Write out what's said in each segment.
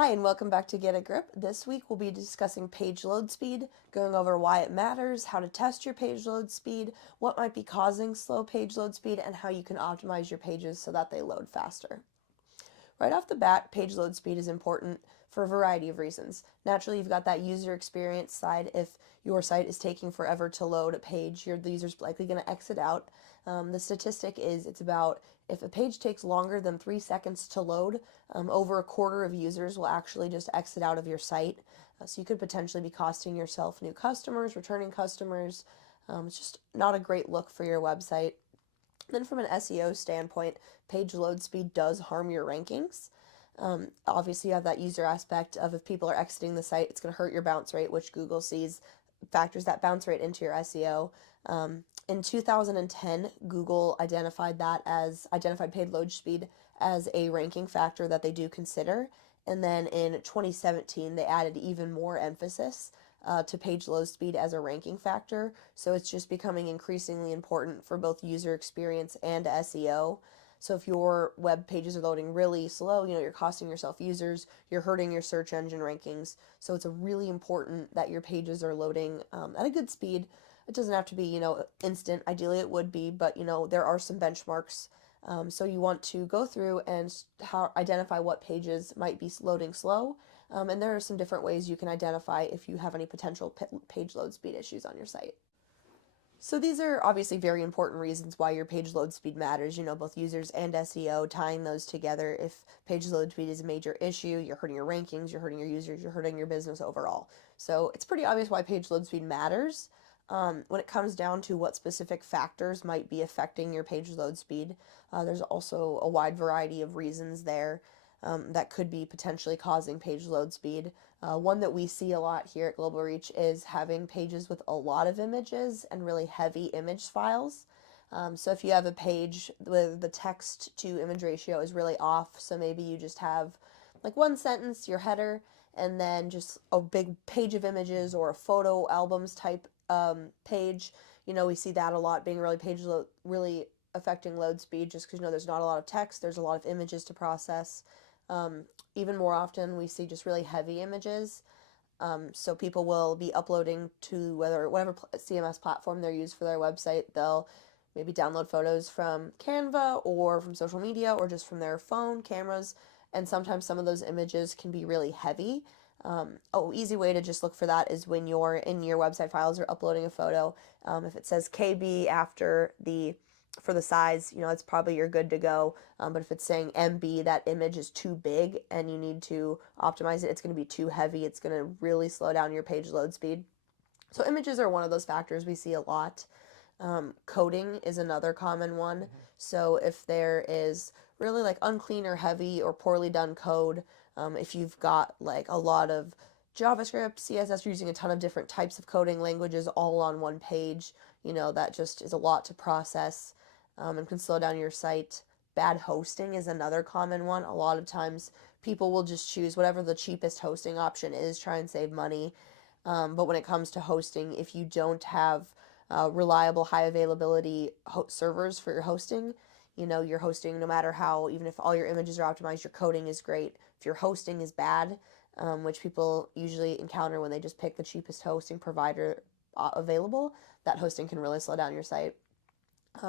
Hi, and welcome back to Get a Grip. This week we'll be discussing page load speed, going over why it matters, how to test your page load speed, what might be causing slow page load speed, and how you can optimize your pages so that they load faster. Right off the bat, page load speed is important for a variety of reasons. Naturally, you've got that user experience side. If your site is taking forever to load a page, the user's likely going to exit out. The statistic is it's about if a page takes longer than 3 seconds to load, over a quarter of users will actually just exit out of your site. So you could potentially be costing yourself new customers, returning customers. It's just not a great look for your website. Then from an SEO standpoint, page load speed does harm your rankings. Obviously, you have that user aspect of if people are exiting the site, it's going to hurt your bounce rate, which Google sees factors that bounce rate into your SEO. In 2010, Google identified page load speed as a ranking factor that they do consider. And then in 2017, they added even more emphasis to page load speed as a ranking factor. So it's just becoming increasingly important for both user experience and SEO. So if your web pages are loading really slow, you're costing yourself users, you're hurting your search engine rankings. So it's really important that your pages are loading at a good speed. It doesn't have to be, instant. Ideally it would be, but, there are some benchmarks. So you want to go through and identify what pages might be loading slow. And there are some different ways you can identify if you have any potential page load speed issues on your site. So these are obviously very important reasons why your page load speed matters, both users and SEO, tying those together. If page load speed is a major issue, you're hurting your rankings, you're hurting your users, you're hurting your business overall. So it's pretty obvious why page load speed matters. When it comes down to what specific factors might be affecting your page load speed, there's also a wide variety of reasons there that could be potentially causing page load speed. One that we see a lot here at Global Reach is having pages with a lot of images and really heavy image files. So if you have a page with the text to image ratio is really off, so maybe you just have like one sentence, your header, and then just a big page of images or a photo albums type page. We see that a lot being really affecting load speed just because there's not a lot of text, there's a lot of images to process. Even more often, we see just really heavy images. So people will be uploading to whatever CMS platform they're used for their website. They'll maybe download photos from Canva or from social media or just from their phone cameras. And sometimes some of those images can be really heavy. Easy way to just look for that is when you're in your website files or uploading a photo. If it says KB for the size, it's probably you're good to go. But if it's saying MB, that image is too big and you need to optimize it, it's going to be too heavy. It's going to really slow down your page load speed. So images are one of those factors we see a lot. Coding is another common one. So if there is really like unclean or heavy or poorly done code, if you've got like a lot of JavaScript, CSS, you're using a ton of different types of coding languages all on one page, that just is a lot to process and can slow down your site. Bad hosting is another common one. A lot of times people will just choose whatever the cheapest hosting option is, try and save money. But when it comes to hosting, if you don't have reliable, high availability servers for your hosting, your hosting, no matter how, even if all your images are optimized, your coding is great. If your hosting is bad, which people usually encounter when they just pick the cheapest hosting provider available, that hosting can really slow down your site.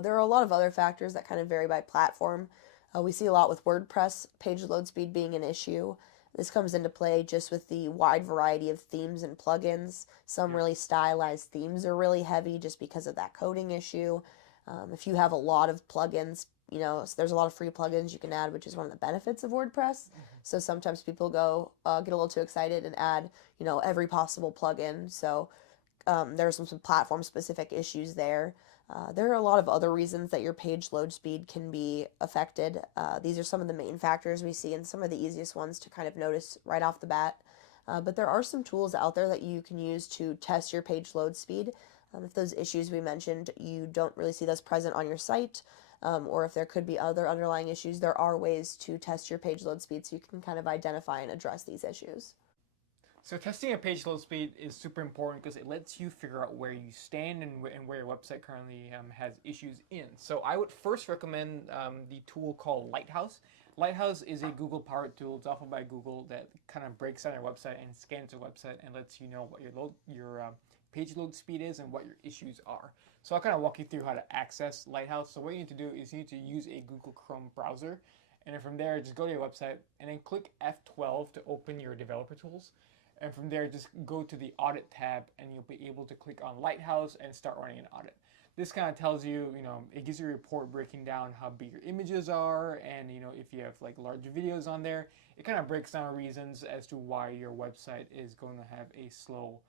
There are a lot of other factors that kind of vary by platform. We see a lot with WordPress page load speed being an issue. This comes into play just with the wide variety of themes and plugins. Some really stylized themes are really heavy just because of that coding issue. If you have a lot of plugins, so there's a lot of free plugins you can add, which is one of the benefits of WordPress. So sometimes people get a little too excited and add, every possible plugin. So there are some platform-specific issues there. There are a lot of other reasons that your page load speed can be affected. These are some of the main factors we see and some of the easiest ones to kind of notice right off the bat. But there are some tools out there that you can use to test your page load speed. If those issues we mentioned, you don't really see those present on your site, or if there could be other underlying issues, there are ways to test your page load speed so you can kind of identify and address these issues. So testing a page load speed is super important because it lets you figure out where you stand and where your website currently has issues in. So I would first recommend the tool called Lighthouse. Lighthouse is a Google powered tool. It's offered by Google that kind of breaks down your website and scans your website and lets you know what your page load speed is and what your issues are. So I'll kind of walk you through how to access Lighthouse. So what you need to do is you need to use a Google Chrome browser, and then from there just go to your website and then click F12 to open your developer tools. And from there just go to the audit tab and you'll be able to click on Lighthouse and start running an audit. This kind of tells you, it gives you a report breaking down how big your images are, and if you have like larger videos on there, it kind of breaks down reasons as to why your website is going to have a slow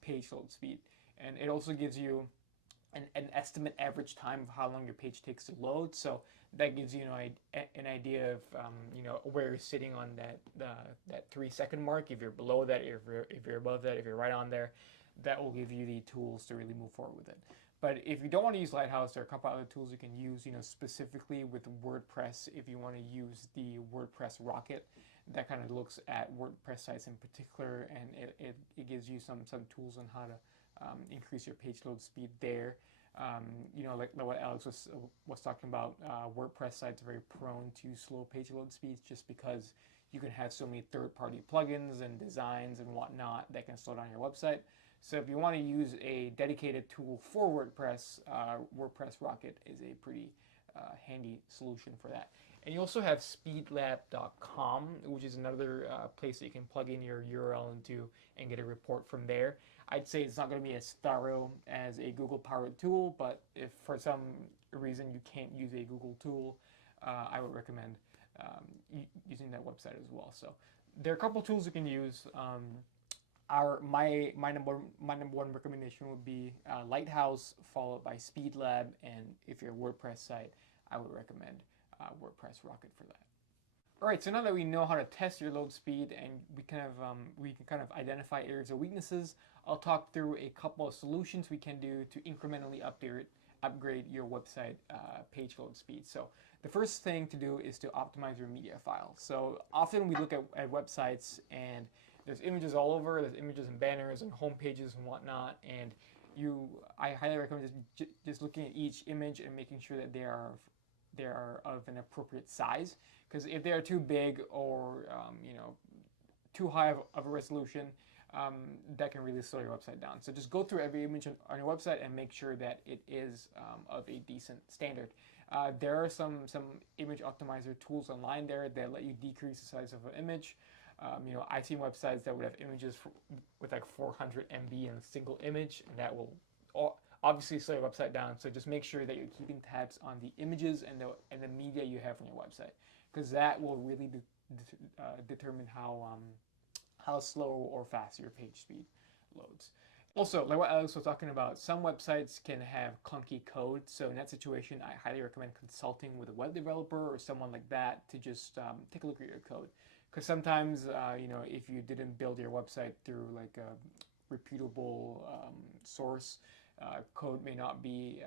page load speed. And it also gives you an estimate average time of how long your page takes to load. So that gives you an idea of where you're sitting on that 3 second mark. If you're below that, if you're above that, if you're right on there, that will give you the tools to really move forward with it. But if you don't want to use Lighthouse, there are a couple other tools you can use, specifically with WordPress. If you want to use the WordPress Rocket, that kind of looks at WordPress sites in particular, and it gives you some tools on how to increase your page load speed there. Like what Alex was talking about, WordPress sites are very prone to slow page load speeds just because you can have so many third-party plugins and designs and whatnot that can slow down your website. So if you want to use a dedicated tool for WordPress, WordPress Rocket is a pretty handy solution for that. And you also have speedlab.com, which is another place that you can plug in your URL into and get a report from there. I'd say it's not going to be as thorough as a Google-powered tool, but if for some reason you can't use a Google tool, I would recommend using that website as well. So there are a couple tools you can use. My number one recommendation would be Lighthouse, followed by Speedlab, and if you're a WordPress site, I would recommend WordPress Rocket for that. All right, so now that we know how to test your load speed and we can kind of identify areas of weaknesses, I'll talk through a couple of solutions we can do to incrementally upgrade your website page load speed. So the first thing to do is to optimize your media file. So often we look at websites and there's images all over. There's images and banners and home pages and whatnot. And I highly recommend just looking at each image and making sure that they are of an appropriate size. Because if they are too big or too high of a resolution, that can really slow your website down. So just go through every image on your website and make sure that it is of a decent standard. There are some image optimizer tools online there that let you decrease the size of an image. I've seen websites that would have images with like 400 MB in a single image, and that will obviously slow your website down. So just make sure that you're keeping tabs on the images and the media you have on your website, because that will really determine how slow or fast your page speed loads. Also, like what Alex was talking about, some websites can have clunky code. So in that situation, I highly recommend consulting with a web developer or someone like that to just take a look at your code. Because sometimes, if you didn't build your website through like a reputable source, code may not be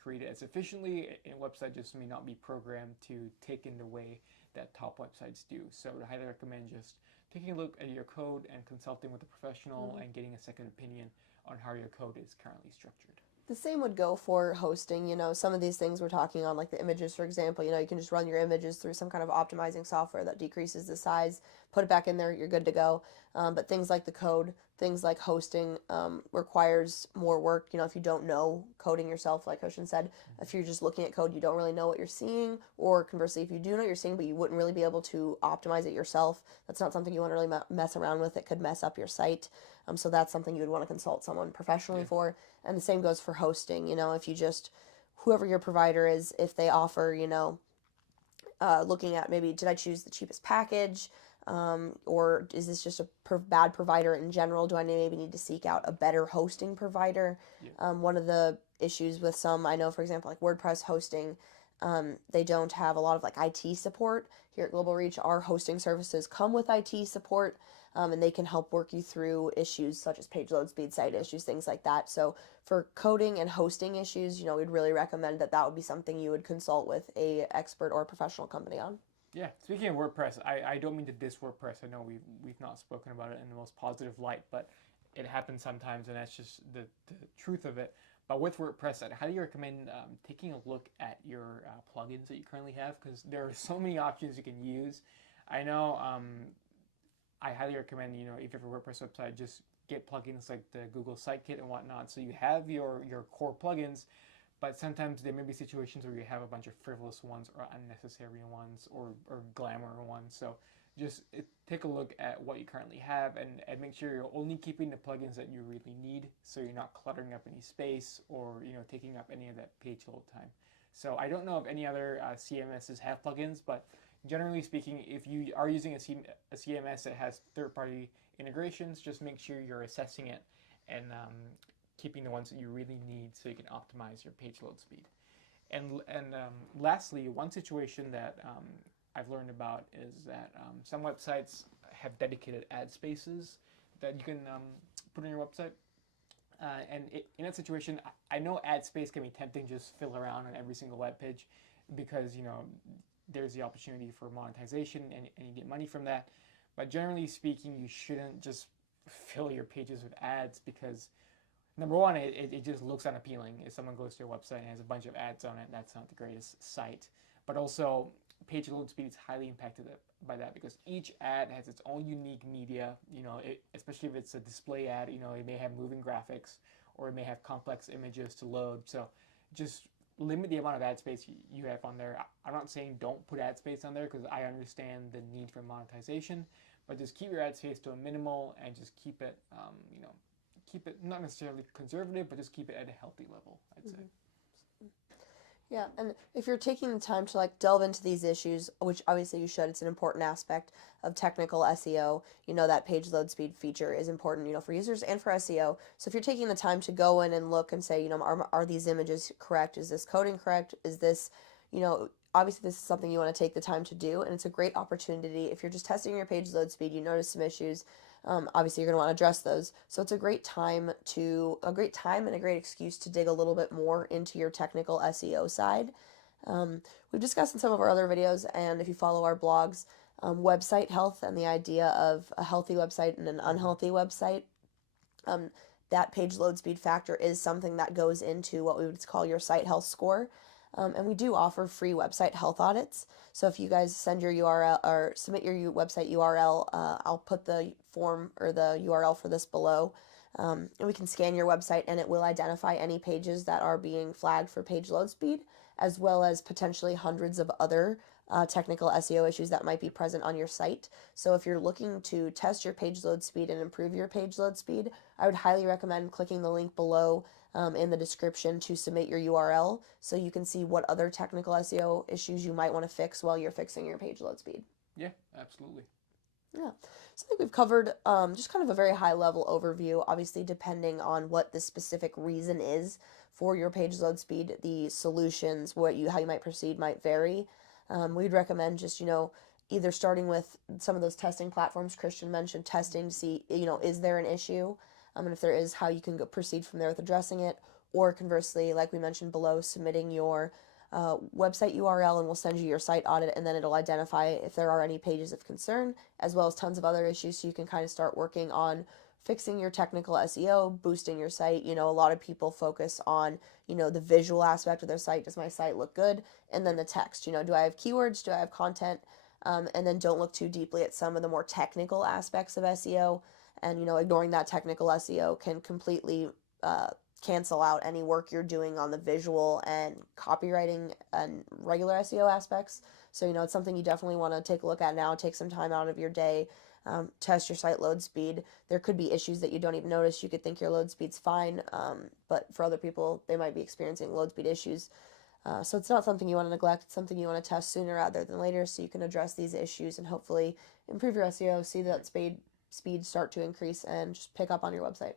created as efficiently, and a website just may not be programmed to take in the way that top websites do. So I highly recommend just taking a look at your code and consulting with a professional and getting a second opinion on how your code is currently structured. The same would go for hosting. Some of these things we're talking on, like the images, for example, you can just run your images through some kind of optimizing software that decreases the size, put it back in there, you're good to go. But things like the code, things like hosting requires more work. If you don't know coding yourself, like Hoshin said, if you're just looking at code, you don't really know what you're seeing, or conversely, if you do know what you're seeing, but you wouldn't really be able to optimize it yourself, that's not something you want to really mess around with. It could mess up your site. So that's something you would want to consult someone professionally for. And the same goes for hosting. If you just, whoever your provider is, if they offer, looking at maybe, did I choose the cheapest package? Or is this just a bad provider in general? Do I maybe need to seek out a better hosting provider? One of the issues with some, I know, for example, like WordPress hosting, they don't have a lot of like IT support. Here at Global Reach, our hosting services come with IT support, and they can help work you through issues such as page load speed, site issues, things like that. So for coding and hosting issues, we'd really recommend that would be something you would consult with a expert or a professional company on. Yeah, speaking of WordPress, I don't mean to diss WordPress. I know we've not spoken about it in the most positive light, but it happens sometimes, and that's just the truth of it. But with WordPress, I'd highly recommend taking a look at your plugins that you currently have, because there are so many options you can use. I know I highly recommend, if you have a WordPress website, just get plugins like the Google Sitekit and whatnot. So you have your core plugins, but sometimes there may be situations where you have a bunch of frivolous ones or unnecessary ones or glamour ones. So just take a look at what you currently have and make sure you're only keeping the plugins that you really need, so you're not cluttering up any space or taking up any of that page load time. So I don't know if any other CMSs have plugins, but generally speaking, if you are using a CMS that has third-party integrations, just make sure you're assessing it and keeping the ones that you really need so you can optimize your page load speed. And lastly, one situation that I've learned about is that some websites have dedicated ad spaces that you can put on your website. In that situation, I know ad space can be tempting, just fill around on every single web page, because there's the opportunity for monetization and you get money from that. But generally speaking, you shouldn't just fill your pages with ads, because number one, it just looks unappealing. If someone goes to your website and has a bunch of ads on it, that's not the greatest site. But also, page load speed is highly impacted by that, because each ad has its own unique media. Especially if it's a display ad, it may have moving graphics or it may have complex images to load. So just limit the amount of ad space you have on there. I'm not saying don't put ad space on there, because I understand the need for monetization, but just keep your ad space to a minimal and just keep it, keep it not necessarily conservative, but just keep it at a healthy level, I'd say. Yeah, and if you're taking the time to delve into these issues, which obviously you should, it's an important aspect of technical SEO. That page load speed feature is important, for users and for SEO. So if you're taking the time to go in and look and say, are these images correct? Is this coding correct? Is this, obviously this is something you want to take the time to do, and it's a great opportunity. If you're just testing your page load speed, you notice some issues, obviously you're going to want to address those. So it's a great time and a great excuse to dig a little bit more into your technical SEO side. We've discussed in some of our other videos, and if you follow our blogs, website health and the idea of a healthy website and an unhealthy website. That page load speed factor is something that goes into what we would call your site health score. And we do offer free website health audits. So if you guys send your URL or submit your website URL, I'll put the form or the URL for this below. And we can scan your website, and it will identify any pages that are being flagged for page load speed, as well as potentially hundreds of other technical SEO issues that might be present on your site. So if you're looking to test your page load speed and improve your page load speed, I would highly recommend clicking the link below in the description to submit your URL, so you can see what other technical SEO issues you might want to fix while you're fixing your page load speed. Yeah, absolutely. Yeah, so I think we've covered just kind of a very high level overview. Obviously, depending on what the specific reason is for your page load speed, the solutions, how you might proceed might vary. We'd recommend just, either starting with some of those testing platforms Christian mentioned, testing to see, is there an issue? And if there is, how you can proceed from there with addressing it. Or conversely, like we mentioned below, submitting your website URL, and we'll send you your site audit, and then it'll identify if there are any pages of concern, as well as tons of other issues, so you can kind of start working on fixing your technical SEO, boosting your site. A lot of people focus on, the visual aspect of their site. Does my site look good? And then the text, do I have keywords? Do I have content? And then don't look too deeply at some of the more technical aspects of SEO. And, ignoring that technical SEO can completely cancel out any work you're doing on the visual and copywriting and regular SEO aspects. So, it's something you definitely want to take a look at now. Take some time out of your day. Test your site load speed. There could be issues that you don't even notice. You could think your load speed's fine, but for other people, they might be experiencing load speed issues. So it's not something you want to neglect. It's something you want to test sooner rather than later, so you can address these issues and hopefully improve your SEO, see that speed start to increase, and just pick up on your website.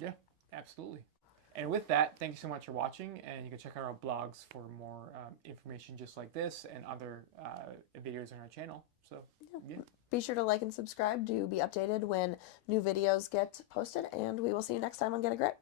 Yeah, absolutely. And with that, thank you so much for watching, and you can check out our blogs for more information just like this and other videos on our channel. So, yeah. Be sure to like and subscribe to be updated when new videos get posted, and we will see you next time on Get a Grip.